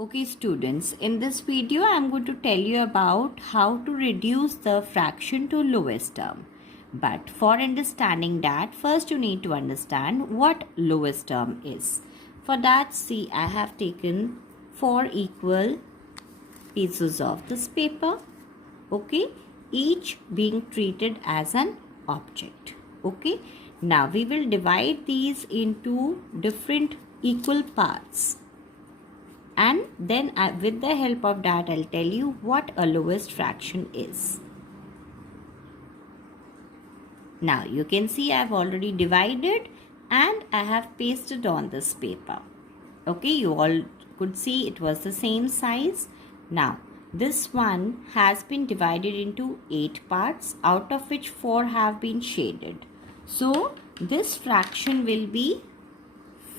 Okay students, in this video I am going to tell you about how to reduce the fraction to lowest term. But for understanding that, first you need to understand what lowest term is. For that, see, I have taken 4 equal pieces of this paper, okay, each being treated as an object, okay. Now we will divide these into different equal parts. And then with the help of that, I'll tell you what a lowest fraction is. Now you can see I've already divided and I have pasted on this paper. Okay, you all could see it was the same size. Now this one has been divided into 8 parts, out of which 4 have been shaded. So this fraction will be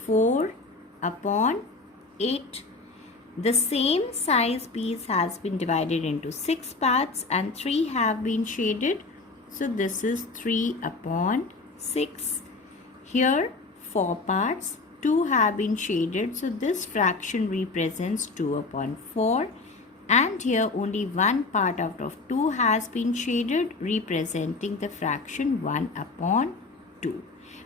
4 upon 8. The same size piece has been divided into 6 parts and 3 have been shaded. So this is 3 upon 6. Here 4 parts, 2 have been shaded. So this fraction represents 2 upon 4. And here only one part out of 2 has been shaded, representing the fraction 1 upon 2.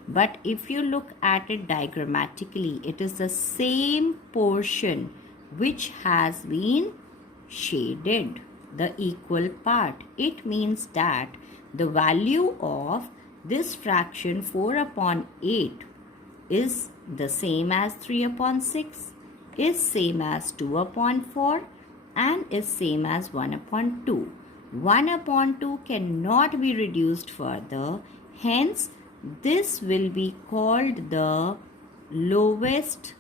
But if you look at it diagrammatically, it is the same portion which has been shaded, the equal part. It means that the value of this fraction 4 upon 8 is the same as 3 upon 6, is same as 2 upon 4 and is same as 1 upon 2. 1 upon 2 cannot be reduced further. Hence, this will be called the lowest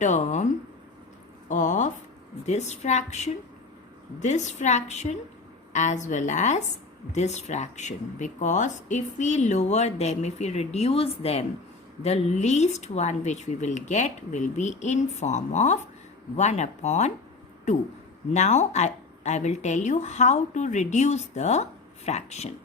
term of this fraction as well as this fraction, because if we lower them, if we reduce them, the least one which we will get will be in form of 1 upon 2. Now I will tell you how to reduce the fraction.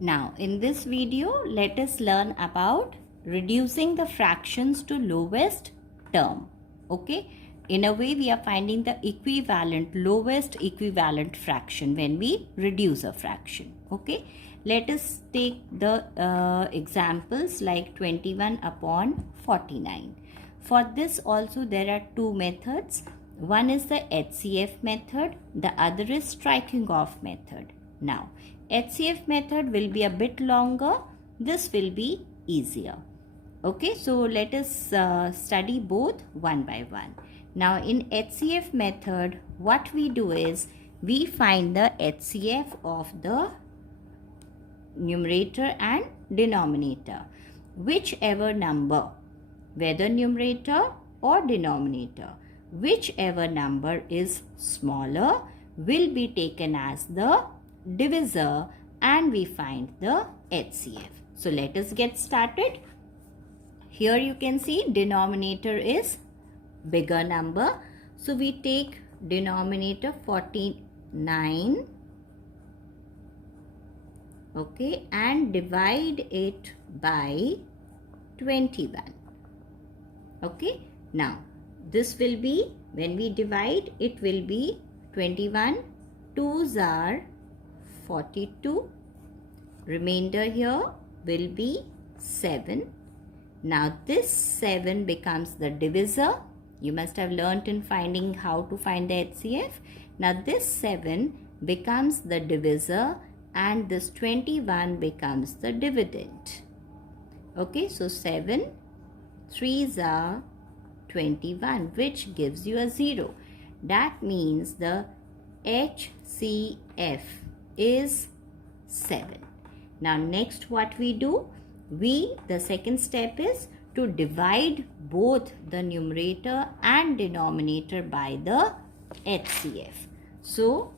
Now in this video, let us learn about reducing the fractions to lowest term. Okay, in a way we are finding the equivalent, lowest equivalent fraction when we reduce a fraction. Okay, let us take the examples like 21 upon 49. For this also there are two methods. One is the HCF method, the other is striking off method. Now HCF method will be a bit longer, this will be easier. Okay, so let us study both one by one. Now in HCF method, what we do is we find the HCF of the numerator and denominator. Whichever number, whether numerator or denominator, whichever number is smaller will be taken as the divisor and we find the HCF. So let us get started. Here you can see denominator is bigger number. So we take denominator 49, okay, and divide it by 21. Okay, now this will be, when we divide, it will be 21, 2s are 42, remainder here will be 7. Now this 7 becomes the divisor. You must have learnt in finding how to find the HCF. Now this 7 becomes the divisor and this 21 becomes the dividend. Okay, so 7, 3s are 21, which gives you a 0. That means the HCF is 7. Now next what we do? The second step is to divide both the numerator and denominator by the HCF. So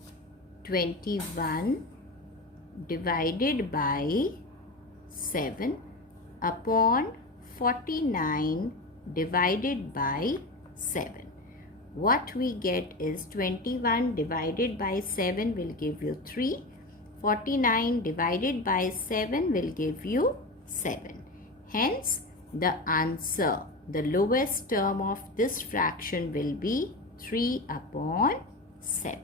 21 divided by 7 upon 49 divided by 7. What we get is 21 divided by 7 will give you 3. 49 divided by 7 will give you 7. Hence, the answer, the lowest term of this fraction will be 3 upon 7.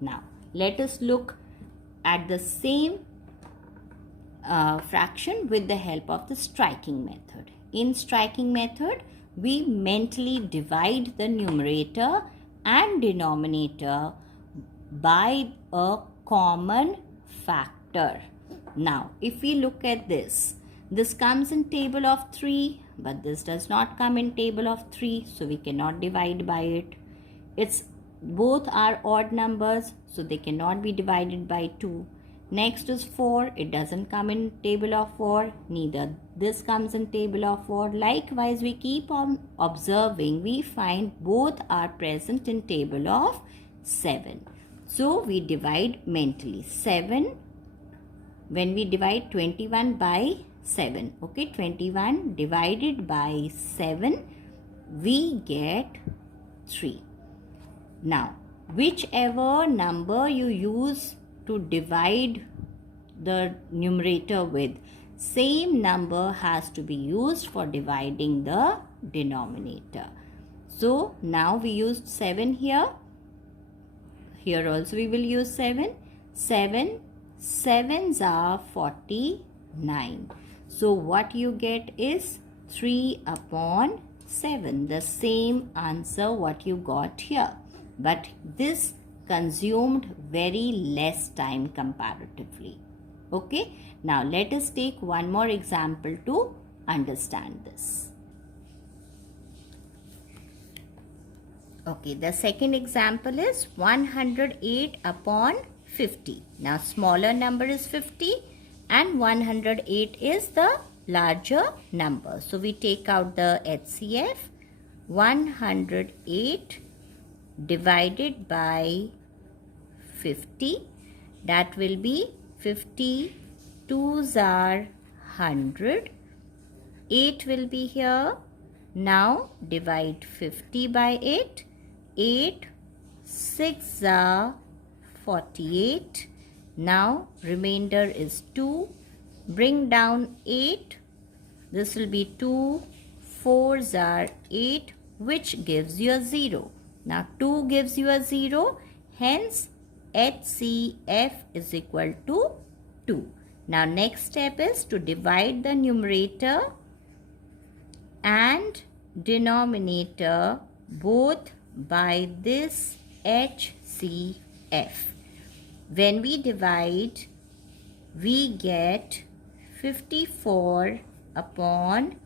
Now, let us look at the same fraction with the help of the striking method. In striking method, we mentally divide the numerator and denominator by a common factor. Now, if we look at this comes in table of 3, but this does not come in table of 3, so we cannot divide by it. Both are odd numbers, so they cannot be divided by 2. Next is 4. It doesn't come in table of 4. Neither this comes in table of 4. Likewise, we keep on observing. We find both are present in table of 7. So, we divide mentally. 7, when we divide 21 by 7. Okay, 21 divided by 7, we get 3. Now, whichever number you use to divide the numerator with, same number has to be used for dividing the denominator. So, now we used 7 here. Here also we will use 7. 7 sevens are 49. So, what you get is 3 upon 7. The same answer what you got here. But this consumed very less time comparatively. Okay. Now, let us take one more example to understand this. Okay. The second example is 108 upon 50. Now, smaller number is 50 and 108 is the larger number. So, we take out the HCF. 108 divided by 50, that will be 50 2s are 100. 8 will be here. Now, divide 50 by 8. 8 6 are 48. Now, remainder is 2. Bring down 8. This will be 2. 4s are 8, which gives you a 0. Now, 2 gives you a 0. Hence, HCF is equal to 2. Now, next step is to divide the numerator and denominator both by this HCF. When we divide, we get 54 upon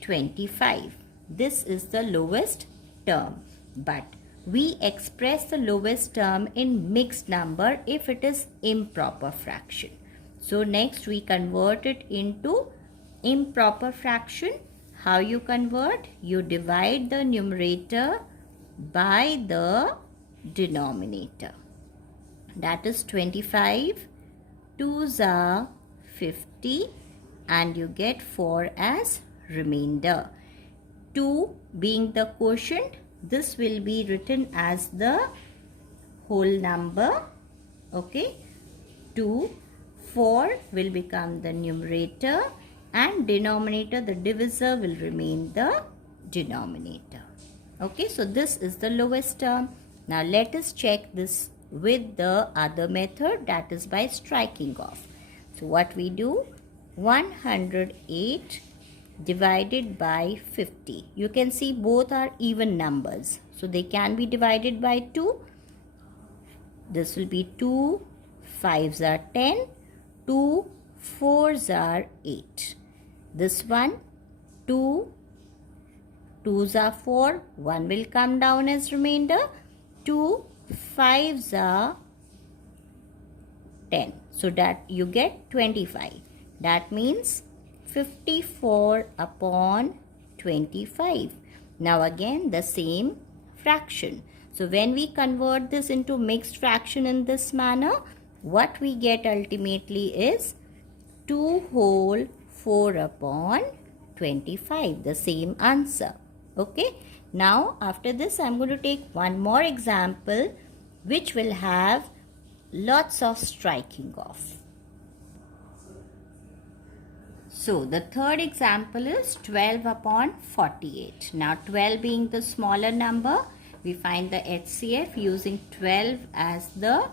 25. This is the lowest term, but we express the lowest term in mixed number if it is improper fraction. So next we convert it into improper fraction. How you convert? You divide the numerator by the denominator. That is 25. 2s are 50 and you get 4 as remainder. 2 being the quotient, this will be written as the whole number. Okay. 2. 4 will become the numerator and denominator, the divisor, will remain the denominator. Okay. So, this is the lowest term. Now, let us check this with the other method, that is by striking off. So, what we do? 108 divided by 50. You can see both are even numbers. So, they can be divided by 2. This will be 2. 5s are 10. 2. 4s are 8. This one, 2. 2s are 4. 1 will come down as remainder. 2. 5s are 10. So, that you get 25. That means 54 upon 25. Now, again the same fraction. So, when we convert this into mixed fraction in this manner, what we get ultimately is 2 whole 4 upon 25. The same answer. Okay. Now, after this, I am going to take one more example which will have lots of striking off. So the third example is 12 upon 48. Now 12 being the smaller number, we find the HCF using 12 as the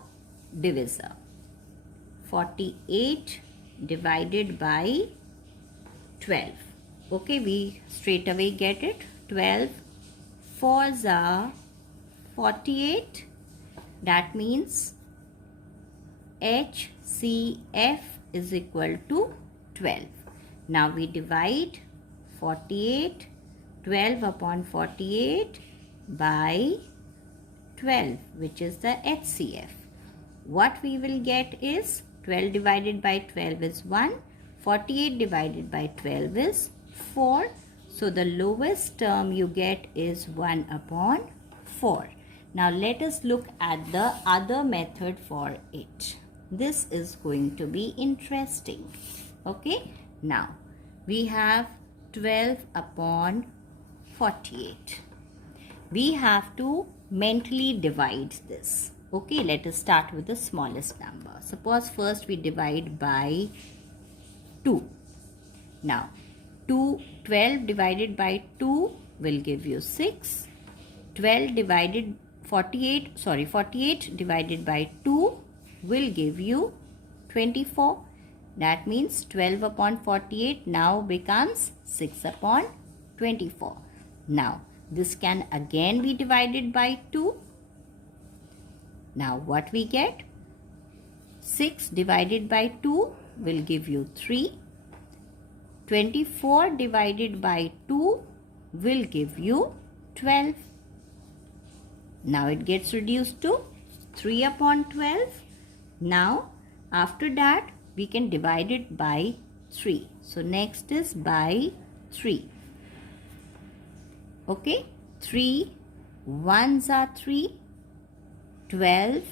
divisor. 48 divided by 12. Okay, we straight away get it. 12 fours are 48. That means HCF is equal to 12. Now we divide 48, 12 upon 48 by 12, which is the HCF. What we will get is 12 divided by 12 is 1, 48 divided by 12 is 4. So the lowest term you get is 1 upon 4. Now let us look at the other method for it. This is going to be interesting. Okay. Now, we have 12 upon 48. We have to mentally divide this. Okay, let us start with the smallest number. Suppose first we divide by 2. Now, 12 divided by 2 will give you 6. 48 divided by 2 will give you 24. That means 12 upon 48 now becomes 6 upon 24. Now, this can again be divided by 2. Now, what we get? 6 divided by 2 will give you 3. 24 divided by 2 will give you 12. Now, it gets reduced to 3 upon 12. Now, after that, we can divide it by 3. So next is by 3. Okay, 3 ones are 3. 12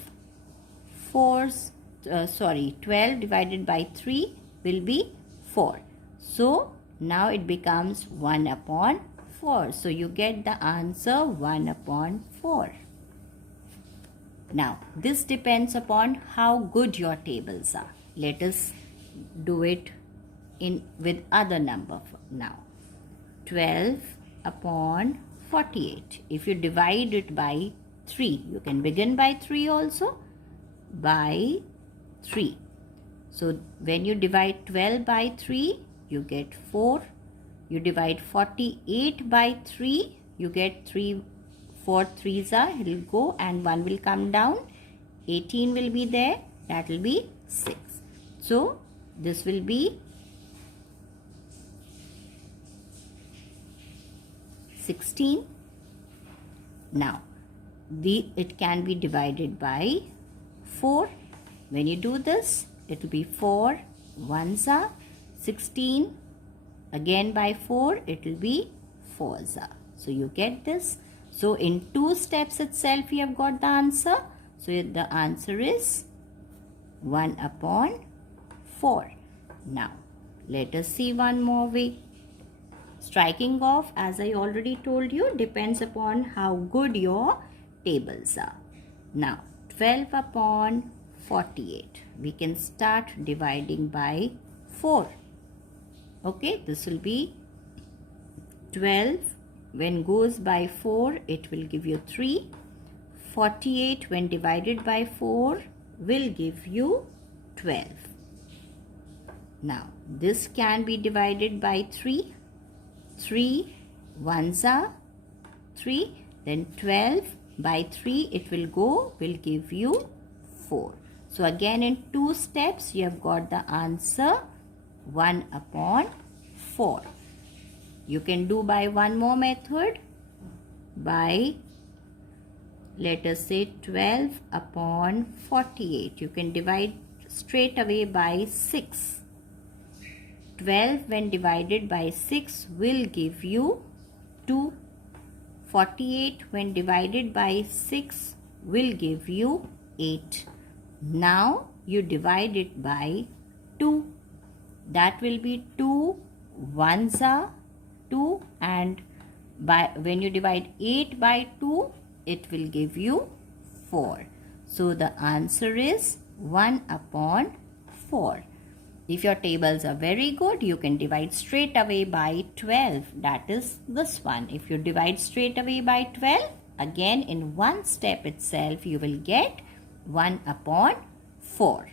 divided by 3 will be 4. So now it becomes 1 upon 4. So you get the answer 1 upon 4. Now this depends upon how good your tables are. Let us do it with other number now. 12 upon 48. If you divide it by 3, you can begin by 3 also. By 3. So when you divide 12 by 3, you get 4. You divide 48 by 3, you get 3. 4 3s are, it will go and 1 will come down. 18 will be there. That will be 6. So, this will be 16. Now, it can be divided by 4. When you do this, it will be 4 ones are 16. Again by 4, it will be 4s are. So, you get this. So, in 2 steps itself, we have got the answer. So, the answer is 1 upon 4. Now, let us see one more way. Striking off, as I already told you, depends upon how good your tables are. Now, 12 upon 48. We can start dividing by 4. Okay, this will be 12. When goes by 4, it will give you 3. 48 when divided by 4 will give you 12. Now, this can be divided by 3. 3 ones are 3. Then 12 by 3 it will give you 4. So, again in 2 steps you have got the answer 1 upon 4. You can do by one more method, by, let us say, 12 upon 48. You can divide straight away by 6. 12 when divided by 6 will give you 2. 48 when divided by 6 will give you 8. Now you divide it by 2. That will be 2 ones are 2, and when you divide 8 by 2, it will give you 4. So the answer is 1 upon 4. If your tables are very good, you can divide straight away by 12. That is this one. If you divide straight away by 12, again in one step itself, you will get 1 upon 4.